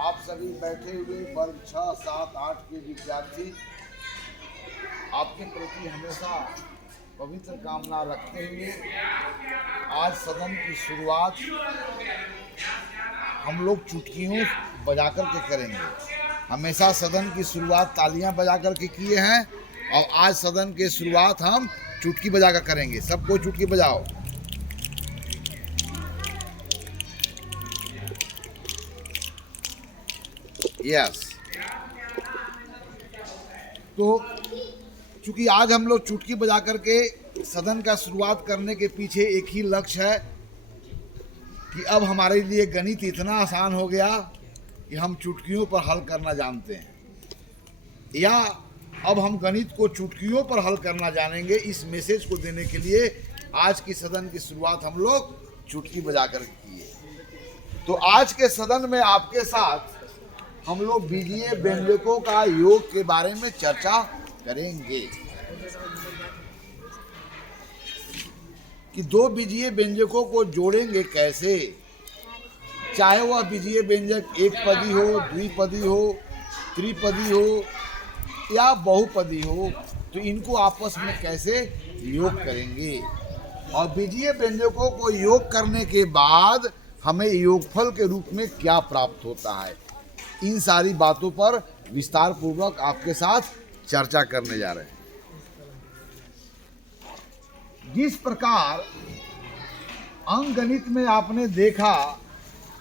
आप सभी बैठे हुए वर्ग 6, 7, 8 के विद्यार्थी आपके प्रति हमेशा पवित्र कामना रखते हुए आज सदन की शुरुआत हम लोग चुटकियों बजा कर के करेंगे। हमेशा सदन की शुरुआत तालियां बजा कर के किए हैं और आज सदन की शुरुआत हम चुटकी बजा कर करेंगे। सबको चुटकी बजाओ। यस। तो चूंकि आज हम लोग चुटकी बजा करके सदन का शुरुआत करने के पीछे एक ही लक्ष्य है कि अब हमारे लिए गणित इतना आसान हो गया कि हम चुटकियों पर हल करना जानते हैं, या अब हम गणित को चुटकियों पर हल करना जानेंगे। इस मैसेज को देने के लिए आज की सदन की शुरुआत हम लोग चुटकी बजा कर किए। तो आज के सदन में आपके साथ हम लोग बीजीय व्यंजकों का योग के बारे में चर्चा करेंगे कि दो बीजीय व्यंजकों को जोड़ेंगे कैसे। चाहे वह बीजीय व्यंजक एक पदी हो, द्विपदी हो, त्रिपदी हो या बहुपदी हो, तो इनको आपस में कैसे योग करेंगे और बीजीय व्यंजकों को योग करने के बाद हमें योगफल के रूप में क्या प्राप्त होता है। इन सारी बातों पर विस्तार पूर्वक आपके साथ चर्चा करने जा रहे हैं। जिस प्रकार अंकगणित में आपने देखा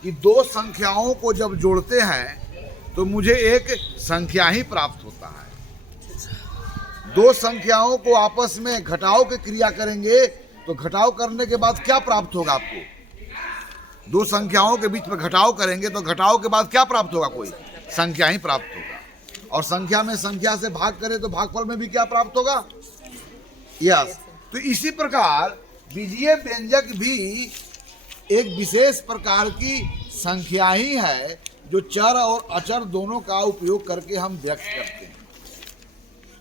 कि दो संख्याओं को जब जोड़ते हैं तो मुझे एक संख्या ही प्राप्त होता है। दो संख्याओं को आपस में घटाव की क्रिया करेंगे तो घटाव करने के बाद क्या प्राप्त होगा आपको। दो संख्याओं के बीच में घटाव करेंगे तो घटाव के बाद क्या प्राप्त होगा, कोई संख्या ही प्राप्त होगा। और संख्या में संख्या से भाग करें तो भागफल में भी क्या प्राप्त होगा, यस। तो इसी प्रकार बीजीय व्यंजक भी एक विशेष प्रकार की संख्या ही है जो चर और अचर दोनों का उपयोग करके हम व्यक्त करते हैं।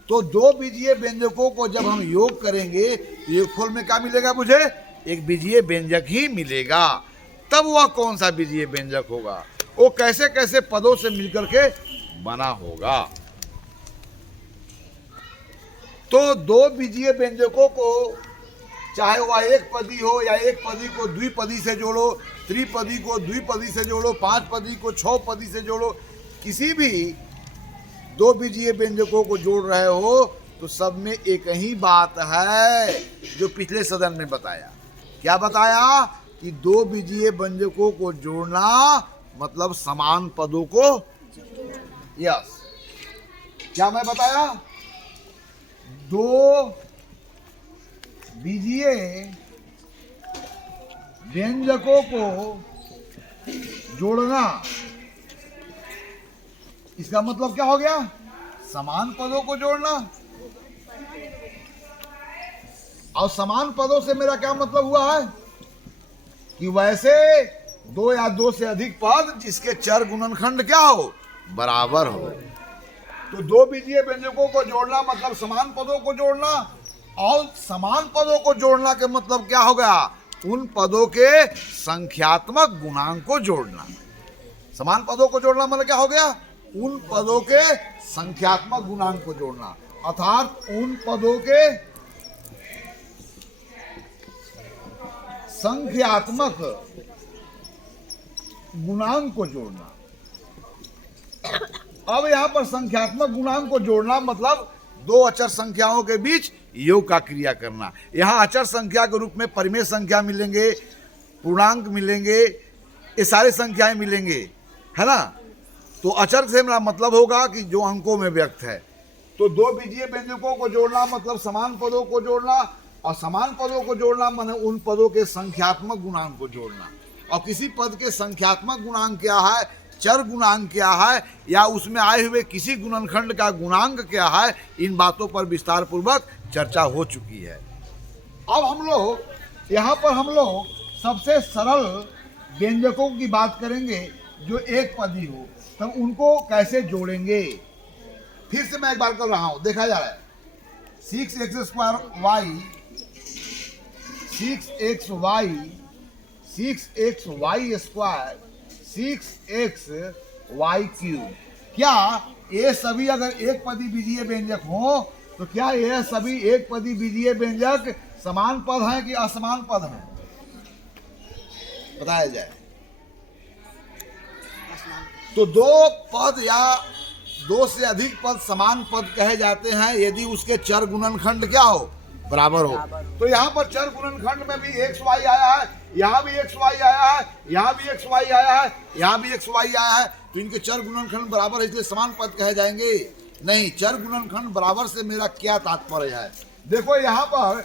तो दो बीजीय व्यंजकों को जब हम योग करेंगे तो योगफल में क्या मिलेगा, मुझे एक बीजीय व्यंजक ही मिलेगा। तब वह कौन सा बीजीय व्यंजक होगा, वो कैसे कैसे पदों से मिलकर के बना होगा। तो दो बीजीय व्यंजकों को चाहे वह एक पदी हो या एक पदी को द्विपदी से जोड़ो, त्रिपदी को द्विपदी से जोड़ो, पांच पदी को छह पदी से जोड़ो, किसी भी दो बीजीय व्यंजकों को जोड़ रहे हो तो सब में एक ही बात है जो पिछले सदन में बताया। क्या बताया कि दो बीजीय व्यंजकों को जोड़ना मतलब समान पदों को, यस। क्या मैं बताया, दो बीजीय व्यंजकों को जोड़ना, इसका मतलब क्या हो गया, समान पदों को जोड़ना। और समान पदों से मेरा क्या मतलब हुआ है कि वैसे दो या दो से अधिक पद जिसके चर गुणनखंड क्या हो, बराबर हो। तो दो बीजीय व्यंजकों को जोड़ना मतलब समान पदों को जोड़ना, और समान पदों को जोड़ना के मतलब क्या होगा, उन पदों के संख्यात्मक गुणांक को जोड़ना। समान पदों को जोड़ना मतलब क्या हो गया, उन पदों के संख्यात्मक गुणांक को जोड़ना, अर्थात उन पदों के संख्यात्मक गुणांक को जोड़ना। अब यहां पर संख्यात्मक गुणांक को जोड़ना मतलब दो अचर संख्याओं के बीच योग का क्रिया करना। यहां अचर संख्या के रूप में परिमेय संख्या मिलेंगे, पूर्णांक मिलेंगे, ये सारी संख्याएं मिलेंगे, है ना। तो अचर से मेरा मतलब होगा कि जो अंकों में व्यक्त है। तो दो बीजीय व्यंजकों को जोड़ना मतलब समान पदों को जोड़ना, और समान पदों को जोड़ना माने उन पदों के संख्यात्मक गुणांक को जोड़ना। और किसी पद के संख्यात्मक गुणांक क्या है, चर गुणांक क्या है, या उसमें आए हुए किसी गुणनखंड का गुणांक क्या है, इन बातों पर विस्तार पूर्वक चर्चा हो चुकी है। अब हम लोग यहाँ पर हम लोग सबसे सरल व्यंजकों की बात करेंगे जो एक पदी हो, तब उनको कैसे जोड़ेंगे। फिर से मैं एक बार कर रहा हूँ, देखा जा रहा है 6x² y 6xy 6xy² 6x Y cube. क्या ये सभी अगर एक पदी बीजीय व्यंजक हो तो क्या ये सभी एक पदी बीजीय व्यंजक समान पद हैं कि असमान पद हैं? बताया जाए। तो दो पद या दो से अधिक पद समान पद कहे जाते हैं यदि उसके चर गुणनखंड क्या हो, बराबर हो। तो यहाँ पर चर गुणनखंड में भी एक्स वाई आया है, यहाँ भी एक्स वाई आया है, यहाँ भी एक्स वाई आया है, यहाँ भी एक्स वाई आया है, तो इनके चर गुणनखंड बराबर है इसलिए समान पद कहे जाएंगे? नहीं, चर गुणनखंड बराबर से मेरा क्या तात्पर्य है? देखो यहाँ पर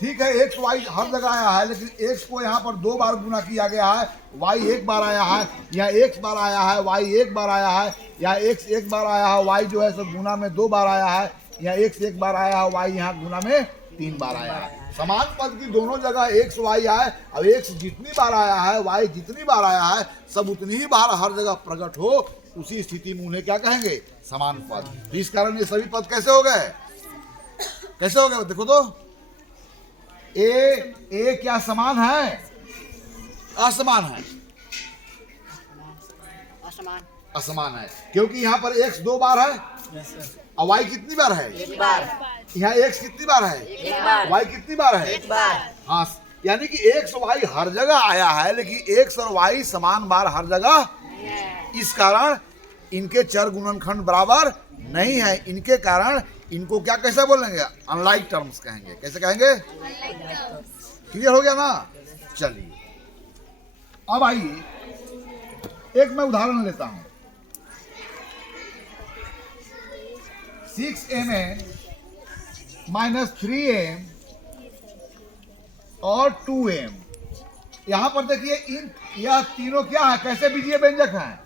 ठीक है एक्स वाई हर जगह आया है, लेकिन एक्स को यहाँ पर 2 बार गुना किया गया है, वाई 1 बार आया है, यहाँ एक्स बार आया है, वाई 1 बार आया है, यहाँ एक्स 1 बार आया है, वाई जो है सो गुना में 2 बार आया है, यहाँ एक्स 1 बार आया है, वाई यहाँ गुना में 3 बार आया है। समान पद की दोनों जगह एक्स वाई आए। अब एक्स जितनी बार आया है, वाई जितनी बार आया है, सब उतनी ही बार हर जगह प्रकट हो, उसी स्थिति में उन्हें क्या कहेंगे? समान पद। तो इस कारण ये सभी पद कैसे हो गए? कैसे हो गए? देखो तो ए क्या समान है? असमान है। असमान है क्योंकि यहाँ पर एक्स 2 बार है और वाई कितनी बार है? 1 बार। यहाँ एक्स कितनी बार है? 1 बार। वाई कितनी बार है? 1 बार। हाँ, यानी कि एक्स वाई हर जगह आया है, लेकिन एक्स और वाई समान बार हर जगह। इस कारण इनके चर गुणनखंड बराबर नहीं है। इनके कारण इनको क्या कैसे बोलेंगे? अनलाइक टर्म्स कहेंगे। कैसे कहेंगे? क्लियर हो गया ना? चलिए अब आइए एक मैं उदाहरण लेता हूं। 6m माइनस 3m और 2m। यहां पर देखिए इन यह तीनों क्या है? कैसे बीजीय व्यंजक हैं?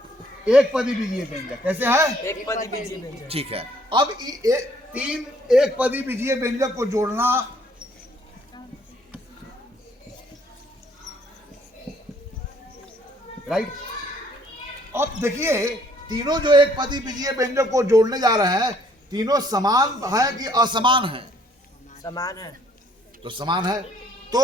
एक पदी बीजीय व्यंजक। कैसे है? एक पदी बीजीय व्यंजक। ठीक है। अब तीन एक पदी बीजीय व्यंजक को जोड़ना राइट। अब देखिए तीनों जो एक पदी बीजीय व्यंजक को जोड़ने जा रहे हैं, तीनों समान है कि असमान है? समान है। तो समान है। तो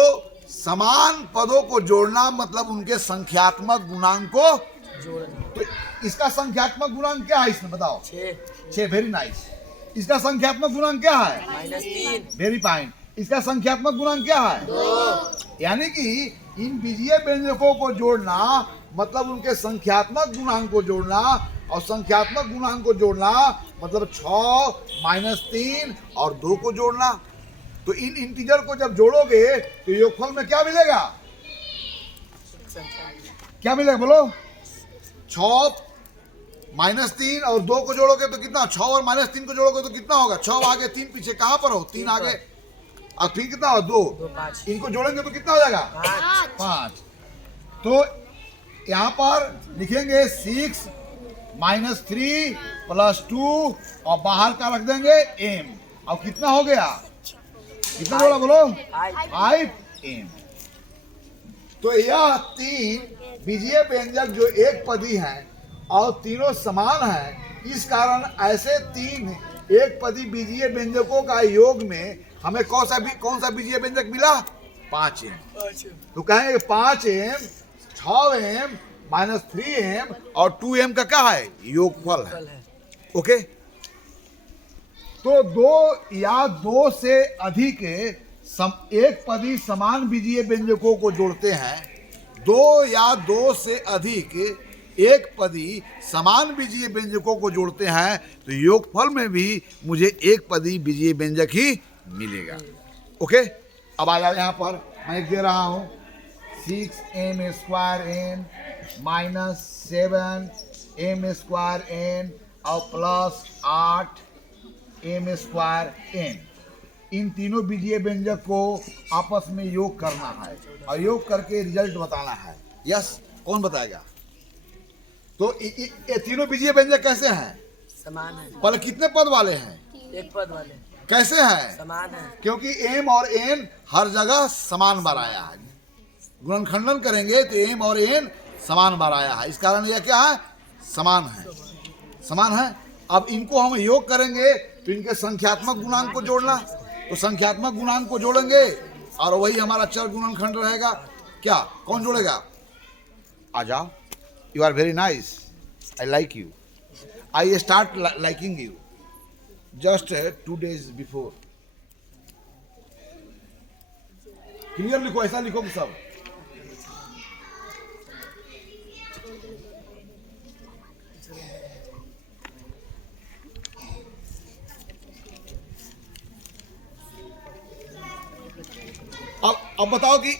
समान पदों को जोड़ना मतलब उनके संख्यात्मक गुणांक को जोड़ना। तो इसका संख्यात्मक गुणांक क्या है इसमें बताओ? 6। Very nice. इसका संख्यात्मक गुणांक क्या है? -3। Very fine. इसका संख्यात्मक गुणांक क्या है? 2। यानी कि इन बीजीय व्यंजकों को जोड़ना मतलब उनके संख्यात्मक गुणांक को जोड़ना, और संख्यात्मक गुणांक को जोड़ना मतलब 6 - 3 और 2 को जोड़ना। तो इन इंटीजर को जब जोड़ोगे तो योगफल में क्या मिलेगा? क्या मिलेगा बोलो? 6 - 3 और 2 को जोड़ोगे तो कितना? 6 और -3 को जोड़ोगे तो कितना होगा? 6 आगे 3 पीछे, कहां पर हो? 3 आगे और 3 कितना हो? 2। 5। इनको जोड़ेंगे तो कितना हो जाएगा? 5। तो यहाँ पर लिखेंगे 6 - 3 + 2 और बाहर का रख देंगे m। अब कितना हो गया? कितना बोला बोलो? 5m। तो यह 3 बीजीय व्यंजक जो एक पदी हैं और तीनों समान हैं, इस कारण ऐसे 3 एक पदी बीजीय व्यंजकों का योग में हमें कौन सा बीजीय व्यंजक मिला? 5m। तो कहेंगे 5m 6m - 3m और 2m का क्या है? योगफल है। ओके। तो 2 या 2 से अधिक एक पदी समान बीजीय व्यंजकों को जोड़ते हैं। 2 या 2 से अधिक एक पदी समान बीजीय व्यंजकों को जोड़ते हैं तो योगफल में भी मुझे एक पदी बीजीय व्यंजक ही मिलेगा। ओके। अब आ जाओ यहाँ पर मैं एक दे रहा हूँ 6m² n - 7m² n और प्लस 8m² n। इन तीनों बीजीय व्यंजक को आपस में योग करना है और योग करके रिजल्ट बताना है। यस, कौन बताएगा? तो ये तीनों बीजीय व्यंजक कैसे हैं? समान है। पहले कितने पद वाले हैं? एक पद वाले। कैसे हैं? समान है। क्योंकि m और n हर जगह समान बार आया है। गुणनखंडन करेंगे तो m और n समान बार आया है, इस कारण यह क्या है? समान है। समान है। अब इनको हम योग करेंगे तो इनके संख्यात्मक गुणांक को जोड़ना, तो संख्यात्मक गुणांक को जोड़ेंगे और वही हमारा चर गुणनखंड रहेगा। क्या कौन जोड़ेगा? आ जाओ। You are very nice. I like you. I start liking you just 2 days before. Clear लिखो, ऐसा लिखो कि सब। अब बताओ कि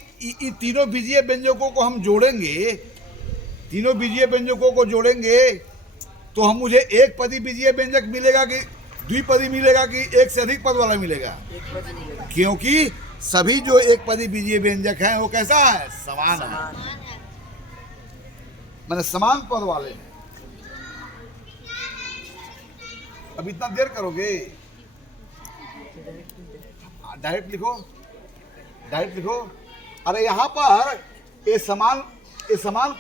इन तीनों बीजीय व्यंजकों को हम जोड़ेंगे, तीनों बीजीय व्यंजकों को जोड़ेंगे तो हम मुझे एक पदी बीजीय व्यंजक मिलेगा कि द्विपदी मिलेगा कि एक से अधिक पद वाला मिलेगा? क्योंकि सभी जो एक पदी बीजीय व्यंजक हैं वो कैसा है? समान है, मैंने समान पद वाले हैं। अब इतना देर करोगे? डायरेक्ट लिखो, डायरेक्ट लिखो। अरे यहाँ पर ये समान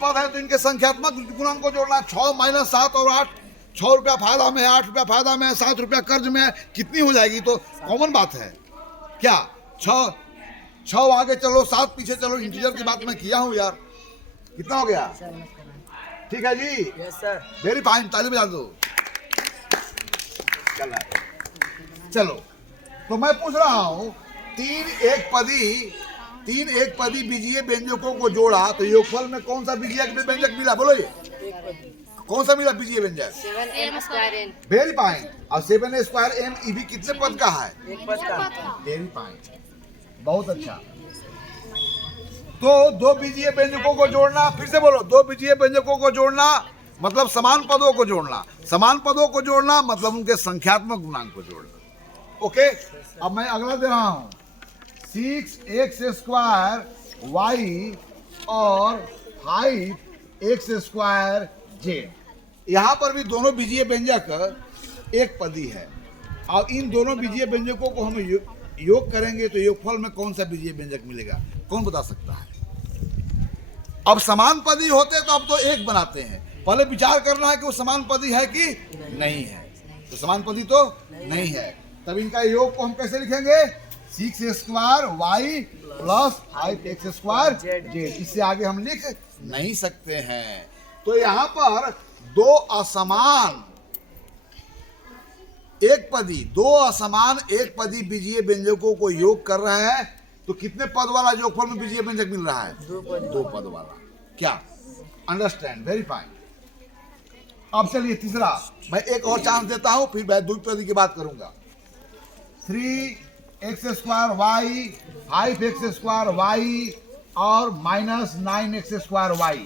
पद है तो इनके संख्यात्मक गुणांक को जोड़ना। 6 - 7 और 8, 6 रुपया फायदा में है, 8 रुपया फायदा में है, 7 रुपया कर्ज में है, कितनी हो जाएगी? तो कॉमन बात है क्या? 6 आगे चलो, 7 पीछे चलो, इंटीजर की बात मैं किया हूँ यार। कितना हो गया? ठीक है जी, यस सर। वेरी फाइन, ताली बजा दो। चलो तो मैं पूछ रहा हूँ, तीन एक पदी बीजीय व्यंजकों को जोड़ा तो योगफल में कौन सा बीजीय व्यंजक मिला? बोलो ये कौन सा मिला बीजीय व्यंजक? 7m²n। Very fine. और 7a² m भी कितने पद का है? एक पद का। वेरी फाइन, बहुत अच्छा। तो दो बीजीय व्यंजकों को जोड़ना, फिर से बोलो, दो बीजीय व्यंजकों को जोड़ना मतलब समान पदों को जोड़ना, समान पदों को जोड़ना मतलब उनके संख्यात्मक गुणांक को जोड़ना। ओके, अब मैं अगला दे रहा हूं, 6x² y और 5x² z। यहां पर भी दोनों बीजीय व्यंजक एक पदी है और इन दोनों बीजीय व्यंजकों को हम योग करेंगे तो योगफल में कौन सा बीजीय व्यंजक मिलेगा? कौन बता सकता है? अब समान पदी होते तो अब तो एक बनाते हैं, पहले विचार करना है कि वो समान पदी है कि नहीं है। तो समान पदी तो नहीं है, तब इनका योग को हम कैसे लिखेंगे? 6x² y plus 5x² z। इससे आगे हम लिख नहीं सकते हैं। तो यहाँ पर दो असमान एक पदी बीजीय व्यंजकों को योग कर रहे हैं तो कितने पद वाला योगफल में बीजीय व्यंजक मिल रहा है? दो पद वाला। क्या अंडरस्टैंड? Very fine. अब चलिए तीसरा, मैं एक और चांस देता हूं, फिर मैं द्विपदी की बात करूंगा। 3x² y, 5x² y और -9x² y,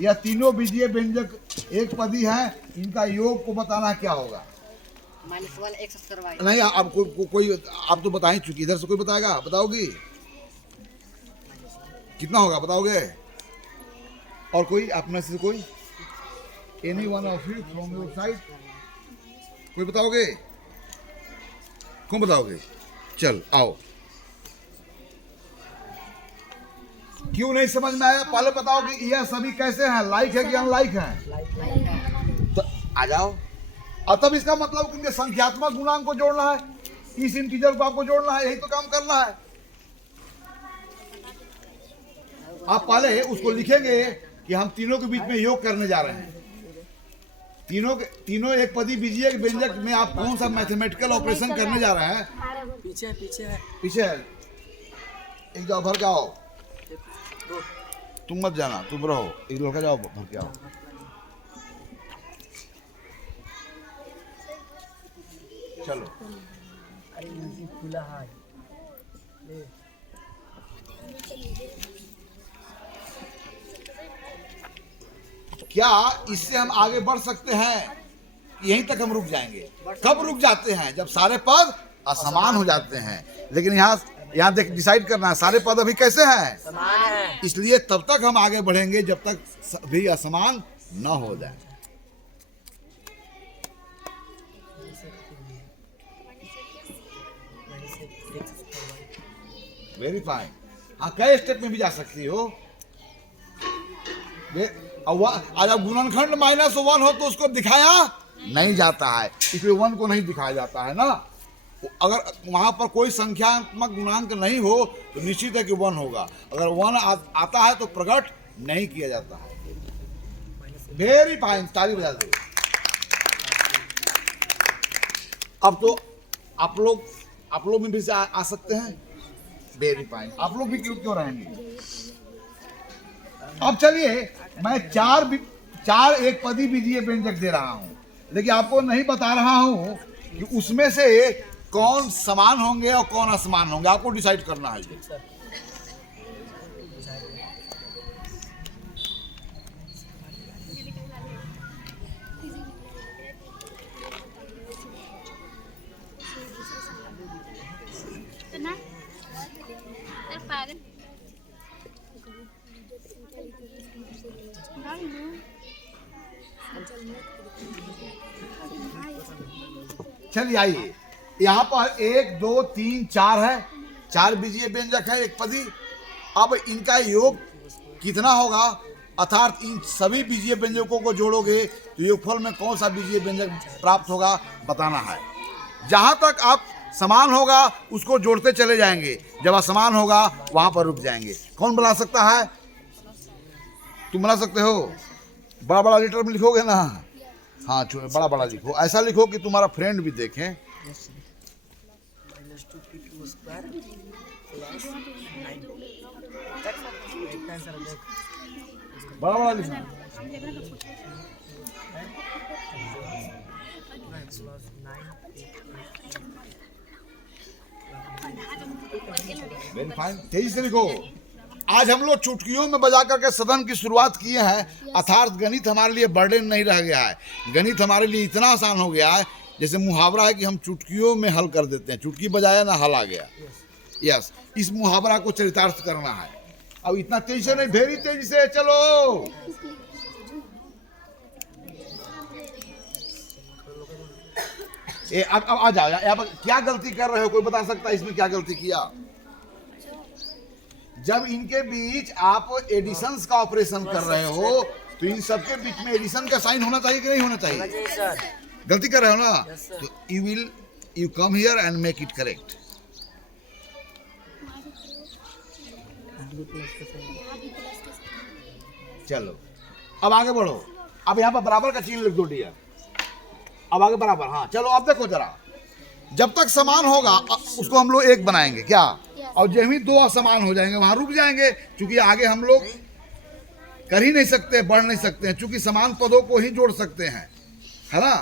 यह तीनों बीजीय व्यंजक एक पदी हैं। इनका योग को बताना क्या होगा? -1x² y। नहीं, आप कोई आप तो बता ही चुकी, इधर से कोई बताएगा? बताओगी कितना होगा? बताओगे? और कोई आप में से कोई? Any one of you from your side, कोई बताओगे? कौन बताओगे? चल आओ। क्यों नहीं समझ में आया? पहले बताओ कि यह सभी कैसे हैं, लाइक है कि अनलाइक हैं? तो आ जाओ। और तब इसका मतलब कि इनके संख्यात्मक गुणांक को जोड़ना है, इस इंटीजर को आपको जोड़ना है, यही तो काम करना है। आप पहले उसको लिखेंगे कि हम तीनों के बीच में योग करने जा रहे हैं। तीनों एक पदी बीजीय व्यंजक में आप कौन सा मैथमेटिकल ऑपरेशन करने जा रहे हैं? पीछे है। पीछे है, एक जाओ भर के आओ। तुम मत जाना, तुम रहो, एक लड़का जाओ भर के आओ। चलो अरे खुला है। क्या इससे हम आगे बढ़ सकते हैं? यहीं तक हम रुक जाएंगे। कब रुक जाते हैं? जब सारे पद असमान हो जाते हैं। लेकिन यहाँ देख, डिसाइड करना है सारे पद अभी कैसे हैं? समान है। इसलिए तब तक हम आगे बढ़ेंगे जब तक सभी असमान न हो जाए। Very fine. हाँ, कई स्टेप में भी जा सकती हो। और जब गुणनखंड -1 हो तो उसको दिखाया नहीं जाता है, इसलिए 1 को नहीं दिखाया जाता है ना। अगर वहां पर कोई संख्यात्मक गुणांक नहीं हो तो निश्चित है कि 1 होगा। अगर 1 आता है तो प्रकट नहीं किया जाता है। वेरी फाइन, ताली बजा दो। अब तो आप लोग भी से आ सकते हैं। वेरी फाइन, आप लोग भी क्यों रहेंगे। अब चलिए मैं चार एक पदी बीजीय व्यंजक दे रहा हूं, लेकिन आपको नहीं बता रहा हूं कि उसमें से कौन समान होंगे और कौन असमान होंगे, आपको डिसाइड करना है। चलिए आइए, यहाँ पर 1 2 3 4 है, 4 बीजीय व्यंजक है एक पदी। अब इनका योग कितना होगा, अर्थात इन सभी बीजीय व्यंजकों को जोड़ोगे तो योगफल में कौन सा बीजीय व्यंजक प्राप्त होगा बताना है। जहाँ तक आप समान होगा उसको जोड़ते चले जाएंगे, जब असमान होगा वहाँ पर रुक जाएंगे। कौन बना सकता है? तुम बना सकते हो? बड़ा बड़ा लेटर में लिखोगे ना? हाँ बड़ा बड़ा लिखो, ऐसा लिखो कि तुम्हारा फ्रेंड भी देखें। बड़ा बड़ा लिखना। वेरी फाइन, तेजी से लिखो। आज हम लोग चुटकियों में बजा करके सदन की शुरुआत किए हैं, अर्थात गणित हमारे लिए बर्डन नहीं रह गया है। गणित हमारे लिए इतना आसान हो गया है, जैसे मुहावरा है कि हम चुटकियों में हल कर देते हैं। चुटकी बजाया ना हल आ गया। यस, इस मुहावरा को चरितार्थ करना है। अब इतना तेजी से नहीं, भेरी तेजी से चलो। अब आ जाओ। यहाँ पर क्या गलती कर रहे हो, कोई बता सकता है इसमें क्या गलती किया? जब इनके बीच आप एडिशंस का ऑपरेशन कर रहे हो तो इन सबके बीच में एडिशन का साइन होना चाहिए कि नहीं होना चाहिए? गलती कर रहे हो ना, तो you come here and make it correct. चलो अब आगे बढ़ो। अब यहाँ पर बराबर का चिन्ह लिख दो डियर। अब आगे बराबर, हाँ चलो अब देखो जरा। जब तक समान होगा उसको हम लोग एक बनाएंगे क्या, और जब ही 2 असमान हो जाएंगे वहां रुक जाएंगे, क्योंकि आगे हम लोग कर ही नहीं सकते, बढ़ नहीं सकते हैं, क्योंकि समान पदों को ही जोड़ सकते हैं, है ना।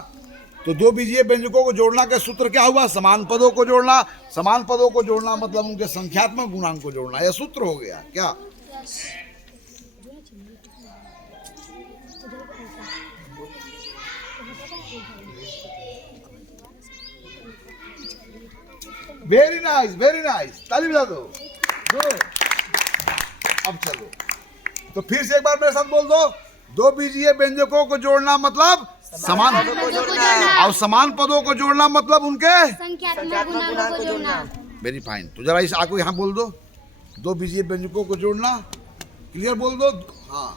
तो 2 बीजीय व्यंजकों को जोड़ना का सूत्र क्या हुआ? समान पदों को जोड़ना। समान पदों को जोड़ना मतलब उनके संख्यात्मक गुणांक को जोड़ना, यह सूत्र हो गया क्या? वेरी नाइस, ताली बजा दो। अब चलो, तो फिर से एक बार मेरे साथ बोल दो। 2 बीजीय व्यंजकों को जोड़ना मतलब समान पदों को जोड़ना, और समान पदों को जोड़ना मतलब उनके संख्यात्मक गुणांकों को जोड़ना। Very fine. तो जरा इस आपको यहाँ बोल दो, 2 बीजीय व्यंजकों को जोड़ना। क्लियर बोल दो। हाँ,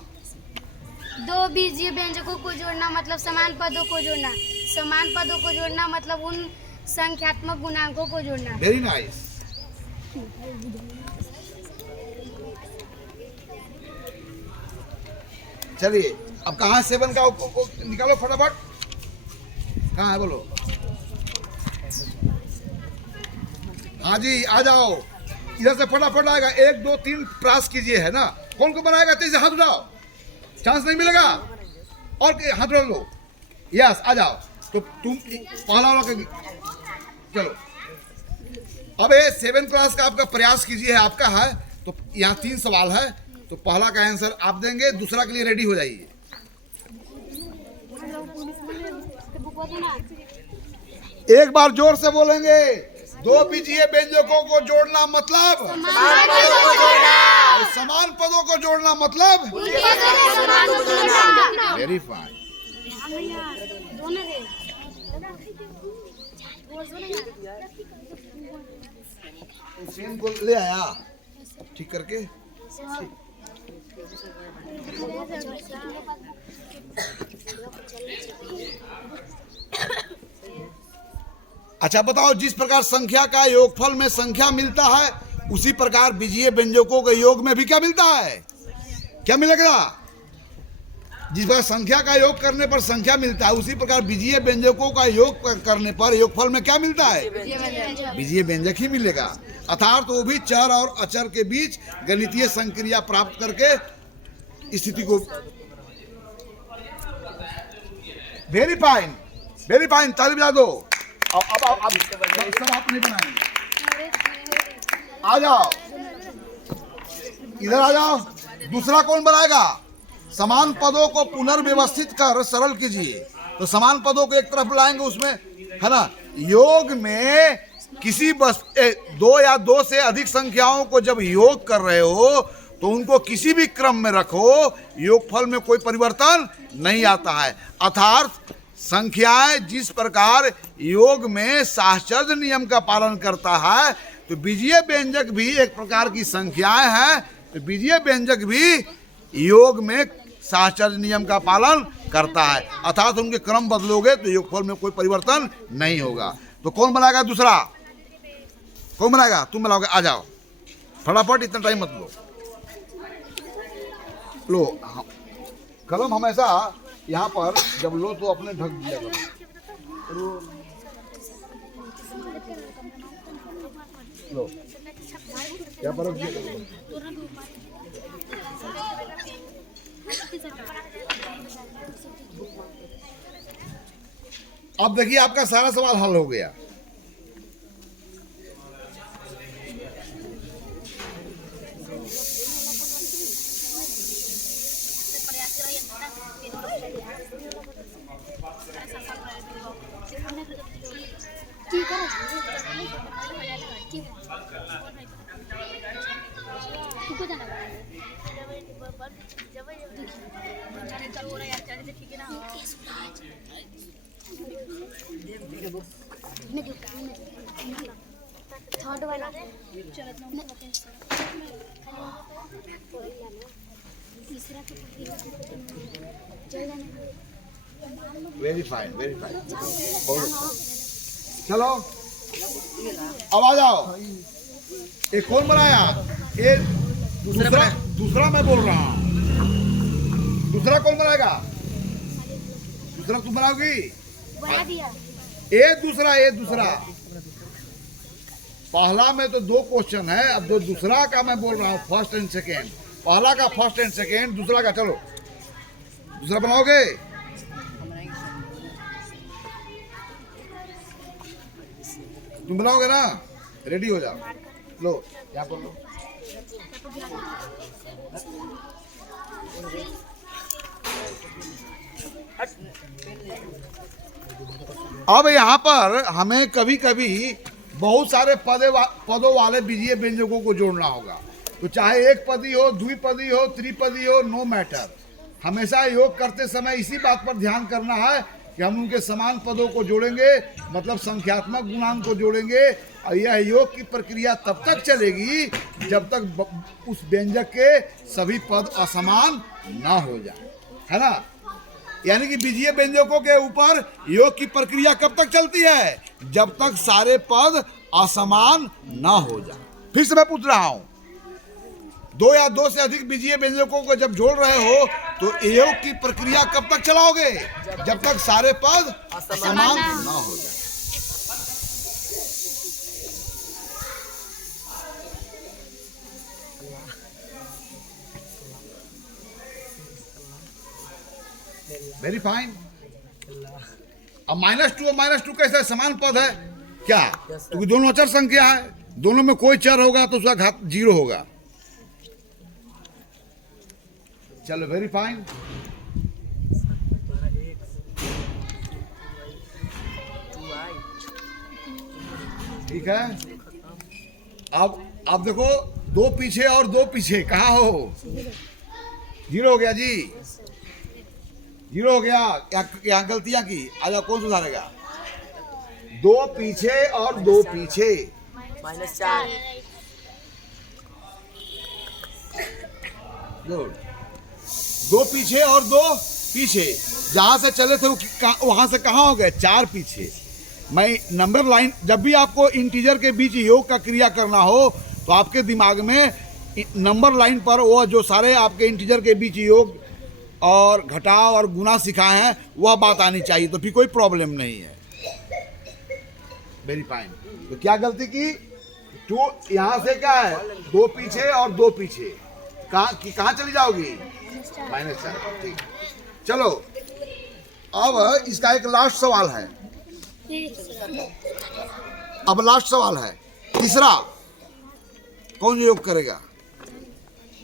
2 बीजीय व्यंजकों को जोड़ना मतलब समान पदों को जोड़ना। समान पदों को जोड़ना मतलब उन संख्यात्मक गुणांकों को जोड़ना। Very nice. चलिए अब कहाँ 7 का निकालो फटाफट। कहाँ है बोलो? हाँ जी आ जाओ, इधर से फटाफट आएगा। 1 2 3 प्रयास कीजिए, है ना। कौन को बनाएगा? तेजी से हाथ उठाओ, चांस नहीं मिलेगा। और हाथ उठा लो। यस आ जाओ। तो तुम पहला वाला चलो। अब ये 7 क्लास का आपका प्रयास कीजिए, आपका है। तो यहाँ 3 सवाल है, तो पहला का आंसर आप देंगे, दूसरा के लिए रेडी हो जाइए। एक बार जोर से बोलेंगे। 2 बीजीय व्यंजकों को जोड़ना मतलब समान पदों को जोड़ना मतलब वेरी फाइन। पेन को ले आया ठीक करके। अच्छा बताओ, जिस प्रकार संख्या का योगफल में संख्या मिलता है, उसी प्रकार बीजीय व्यंजकों के योग में भी क्या मिलता है? क्या मिलेगा? जिस प्रकार संख्या का योग करने पर संख्या मिलता है, उसी प्रकार बीजीय व्यंजकों का योग करने पर योगफल में क्या मिलता है? बीजीय व्यंजक ही मिलेगा। अर्थात वो भी चर और अचर के बीच गणितीय संक्रिया प्राप्त करके स्थिति को। वेरी फाइन, वेरी फाइन, ताली बजा दो। अब सब आप नहीं बनाएंगे, आ जाओ इधर आ जाओ। दूसरा कौन बनाएगा? समान पदों को पुनर्व्यवस्थित कर सरल कीजिए। तो समान पदों को एक तरफ लाएंगे, उसमें है ना, योग में किसी दो या दो से अधिक संख्याओं को जब योग कर रहे हो तो उनको किसी भी क्रम में रखो, योगफल में कोई परिवर्तन नहीं आता है। अर्थात संख्याएं जिस प्रकार योग में साहचर्य नियम का पालन करता है, तो बीजीय व्यंजक भी एक प्रकार की संख्याएं हैं। तो बीजीय व्यंजक भी योग में साहचर्य नियम का पालन करता है। अर्थात उनके क्रम बदलोगे तो योगफल में कोई परिवर्तन नहीं होगा। तो कौन बनाएगा? दूसरा कौन बनाएगा? तुम बनाओगे, आ जाओ फटाफट, इतना टाइम मत लो। कलम हमेशा यहाँ पर जब लो तो अपने ढक दिया करो। लो क्या पर रख दिया। अब देखिए आपका सारा सवाल हल हो गया। Very fine, very fine. चलो अब आ जाओ। एक कौन बनाया? ये दूसरा मैं बोल रहा हूँ। दूसरा कौन बनाएगा? दूसरा तुम बनाओगी? बना दिया। ये दूसरा पहला में तो दो क्वेश्चन है, अब जो दूसरा का मैं बोल रहा हूँ, फर्स्ट एंड सेकेंड। पहला का फर्स्ट एंड सेकेंड, दूसरा का। चलो दूसरा बनाओगे? तुम बनाओगे ना? रेडी हो जाओ। लो यहाँ पर लो। अब यहाँ पर हमें कभी कभी बहुत सारे पदों वाले बीजीय व्यंजकों को जोड़ना होगा। तो चाहे एक पदी हो, द्विपदी हो, त्रिपदी हो, नो मैटर। हमेशा योग करते समय इसी बात पर ध्यान करना है कि हम उनके समान पदों को जोड़ेंगे, मतलब संख्यात्मक गुणांक को जोड़ेंगे। और यह योग की प्रक्रिया तब तक चलेगी जब तक उस व्यंजक के सभी पद असमान ना हो जाए, है ना। यानी कि बीजीय व्यंजकों के ऊपर योग की प्रक्रिया कब तक चलती है? जब तक सारे पद असमान ना हो जाए। फिर से मैं पूछ रहा हूं, दो या दो से अधिक बीजीय व्यंजकों को जब जोड़ रहे हो तो योग की प्रक्रिया कब तक चलाओगे? जब तक सारे पद असमान ना हो जाए। Very fine. अब -2 कैसे समान पद है क्या? क्योंकि दोनों अचर संख्या है, दोनों में कोई चर होगा तो उसका घात 0 होगा। चलो वेरी फाइन। ठीक है। अब देखो, दो पीछे और दो पीछे, कहाँ हो? 0 हो गया जी, 0 हो गया। क्या गलतियां की? आजा कौन सुधारेगा? 2 पीछे और 2 पीछे, -4। गुड। 2 पीछे और 2 पीछे, जहां से चले थे वहां से कहाँ हो गए? 4 पीछे। मैं नंबर लाइन, जब भी आपको इंटीजर के बीच योग का क्रिया करना हो तो आपके दिमाग में नंबर लाइन पर वो जो सारे आपके इंटीजर के बीच योग और घटाव और गुना सिखाए हैं, वह बात आनी चाहिए, तो फिर कोई प्रॉब्लम नहीं है। Very fine. तो क्या गलती की? टू यहाँ से क्या है, 2 पीछे और 2 पीछे, कहाँ चली जाओगी? -4। ठीक, चलो अब इसका एक लास्ट सवाल है। अब लास्ट सवाल है तीसरा, कौन योग करेगा?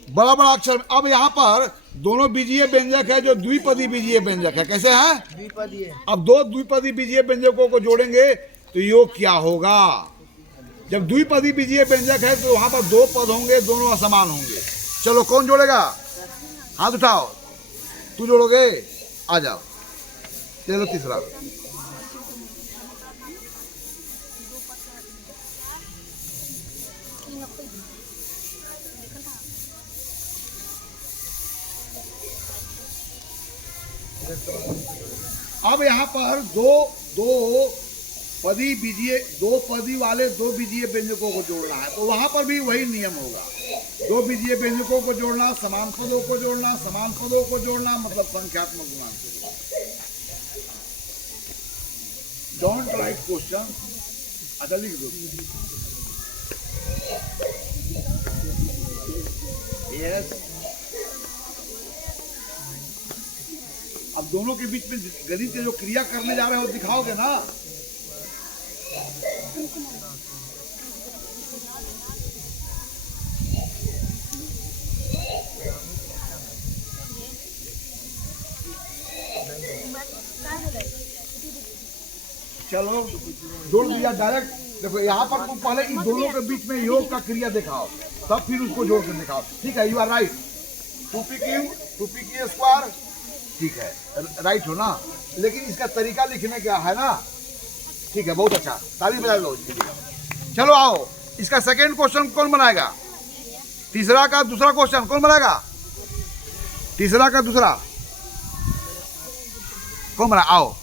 बड़ा बड़ा अक्षर। अब यहाँ पर दोनों बीजीय व्यंजक है जो द्विपदी बीजीय व्यंजक है। कैसे है? द्विपदीय। अब 2 द्विपदी बीजीय व्यंजकों को जोड़ेंगे तो योग क्या होगा? जब द्विपदी बीजीय व्यंजक है तो वहां पर 2 पद होंगे, दोनों असमान होंगे। चलो कौन जोड़ेगा? हाथ उठाओ। तू जोड़ोगे? आ जाओ। चलो तीसरा। अब यहाँ पर दो पदी वाले 2 बीजीय व्यंजकों को जोड़ना है, तो वहां पर भी वही नियम होगा। 2 बीजीय व्यंजकों को जोड़ना, समान पदों को जोड़ना, समान पदों को जोड़ना, मतलब संख्यात्मक गुणांक को जोड़ना। डोंट राइट क्वेश्चन, अच्छा लिख दो। यस। अब दोनों के बीच में गणित के जो क्रिया करने जा रहे हो दिखाओगे ना? चलो जोड़ दिया डायरेक्ट। देखो यहाँ पर तुम पहले इन दोनों के बीच में योग का क्रिया दिखाओ, तब फिर उसको जोड़ कर दिखाओ। ठीक है, you are right. 2pq square, ठीक है, राइट हो ना? लेकिन इसका तरीका लिखने का है ना? ठीक है, बहुत अच्छा, ताली बजा लो इसके लिए। चलो आओ, इसका सेकेंड क्वेश्चन कौन बनाएगा? तीसरा का दूसरा क्वेश्चन कौन बनाएगा? तीसरा का दूसरा कौन बना? आओ।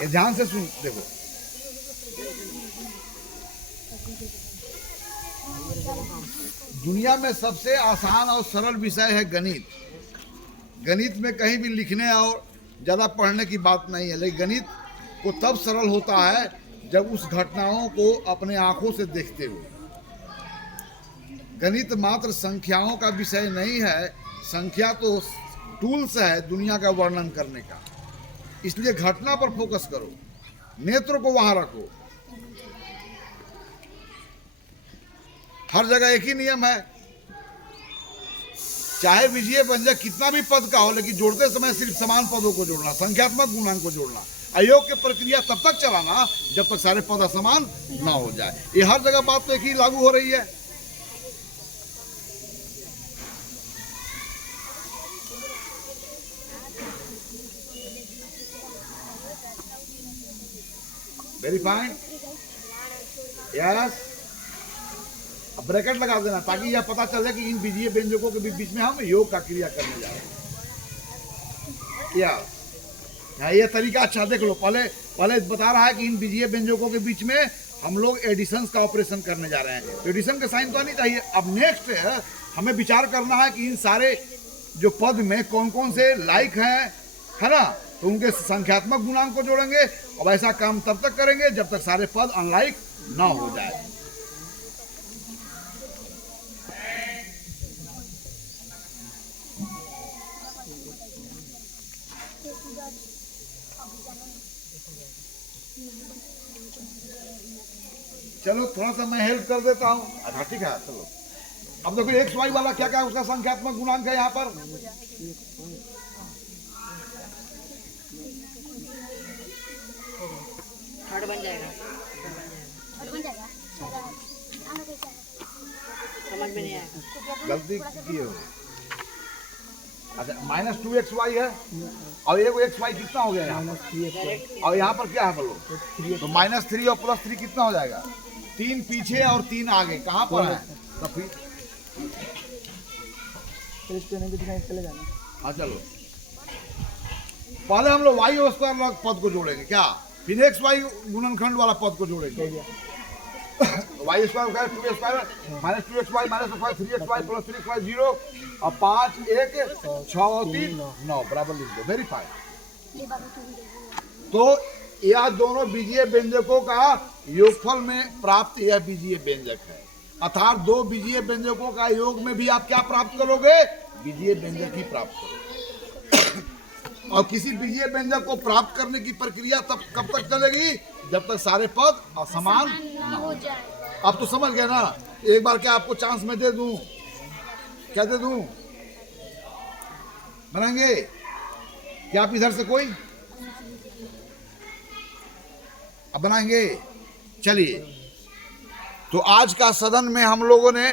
ये ध्यान से सुन, देखो दुनिया में सबसे आसान और सरल विषय है गणित। गणित में कहीं भी लिखने और ज़्यादा पढ़ने की बात नहीं है, लेकिन गणित को तब सरल होता है जब उस घटनाओं को अपने आंखों से देखते हुए। गणित मात्र संख्याओं का विषय नहीं है, संख्या तो टूल्स है दुनिया का वर्णन करने का। इसलिए घटना पर फोकस करो, नेत्र को वहां रखो। हर जगह एक ही नियम है, चाहे विजय व्यंजक कितना भी पद का हो, लेकिन जोड़ते समय सिर्फ समान पदों को जोड़ना, संख्यात्मक गुणांक को जोड़ना। अयोग की प्रक्रिया तब तक चलाना जब तक सारे पद असमान ना हो जाए। ये हर जगह बात तो एक ही लागू हो रही है। Very fine, yes. अब ब्रैकेट लगा देना ताकि यह पता चले कि इन बीजीय व्यंजकों के बीच में हम योग का क्रिया करने जा रहे हैं। या ये तरीका अच्छा देख लो। पहले बता रहा है कि इन बीजीय व्यंजकों के बीच में हम लोग एडिशन का ऑपरेशन करने जा रहे हैं, तो एडिशन का साइन तो आनी चाहिए। अब नेक्स्ट हमें विचार करना है कि इन सारे जो पद में कौन कौन से लाइक हैं, है ना, तो उनके संख्यात्मक गुणांक को जोड़ेंगे। अब ऐसा काम तब तक करेंगे जब तक सारे पद अनलाइक ना हो जाए। चलो थोड़ा सा मैं हेल्प कर देता हूँ। अच्छा ठीक है, चलो अब देखो एक्स वाई वाला क्या क्या उसका संख्यात्मक गुणांक है यहाँ पर। थर्ड बन जाएगा, समझ में नहीं आएगा। गलती की हो। अच्छा -2xy है और एक xy कितना हो गया यहाँ पर? और यहाँ पर क्या है बोलो? तो -3 और +3 कितना हो जाएगा? 3 पीछे और 3 आगे, कहाँ पर है? तो फिर हाँ चलो पहले हम लोग y² पद को जोड़ेंगे क्या, फिर एक्स वाई गुणनखंड वाला पद को जोड़ेंगे। वाई स्क्वायर का 2 square minus 2 X Y minus 5 3 X Y plus 3 X Y 0 और 5 1 6 और 3 9 बराबर लिख दो। वेरीफाई। तो यह दोनों बीजीय व्यंजकों का योगफल में प्राप्त यह बीजीय व्यंजक है। अर्थात दो बीजीय व्यंजकों का योग में भी आप क्या प्राप्त करोगे? बीजीय व्यंजक ही प्राप्त करोगे। और किसी बीजीय व्यंजक को प्राप्त करने की प्रक्रिया तब कब तक चलेगी? जब तक सारे पद असमान न हो जाए। अब तो समझ गए ना? एक बार क्या आपको चांस में दे दूं? क्या दे दूं? बनाएंगे क्या आप इधर से कोई? अब बनाएंगे। चलिए, तो आज का सदन में हम लोगों ने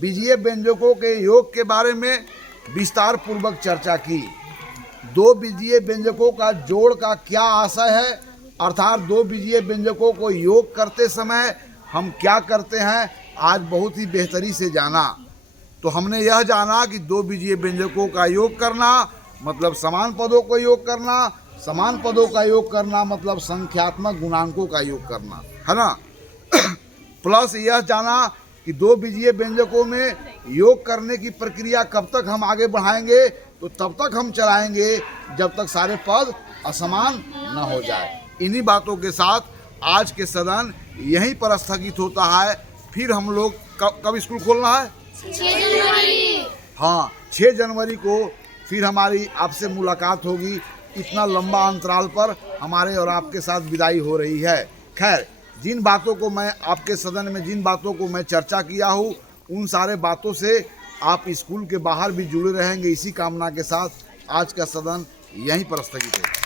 बीजीय व्यंजकों के योग के बारे में विस्तार पूर्वक चर्चा की। दो बीजीय व्यंजकों का जोड़ का क्या आशय है, अर्थात दो बीजीय व्यंजकों को योग करते समय हम क्या करते हैं, आज बहुत ही बेहतरी से जाना। तो हमने यह जाना कि दो बीजीय व्यंजकों का योग करना मतलब समान पदों को योग करना, समान पदों का योग करना मतलब संख्यात्मक गुणांकों का योग करना, है ना। प्लस यह जाना कि दो बीजीय व्यंजकों में योग करने की प्रक्रिया कब तक हम आगे बढ़ाएंगे, तो तब तक हम चलाएंगे जब तक सारे पद असमान न हो जाए। इन्हीं बातों के साथ आज के सदन यहीं पर स्थगित होता है। फिर हम लोग कब स्कूल खोलना है? 6 जनवरी। हाँ, 6 जनवरी को फिर हमारी आपसे मुलाकात होगी। इतना लंबा अंतराल पर हमारे और आपके साथ विदाई हो रही है। खैर, जिन बातों को मैं आपके सदन में जिन बातों को मैं चर्चा किया हूँ, उन सारे बातों से आप स्कूल के बाहर भी जुड़े रहेंगे। इसी कामना के साथ आज का सदन यहीं पर स्थगित है।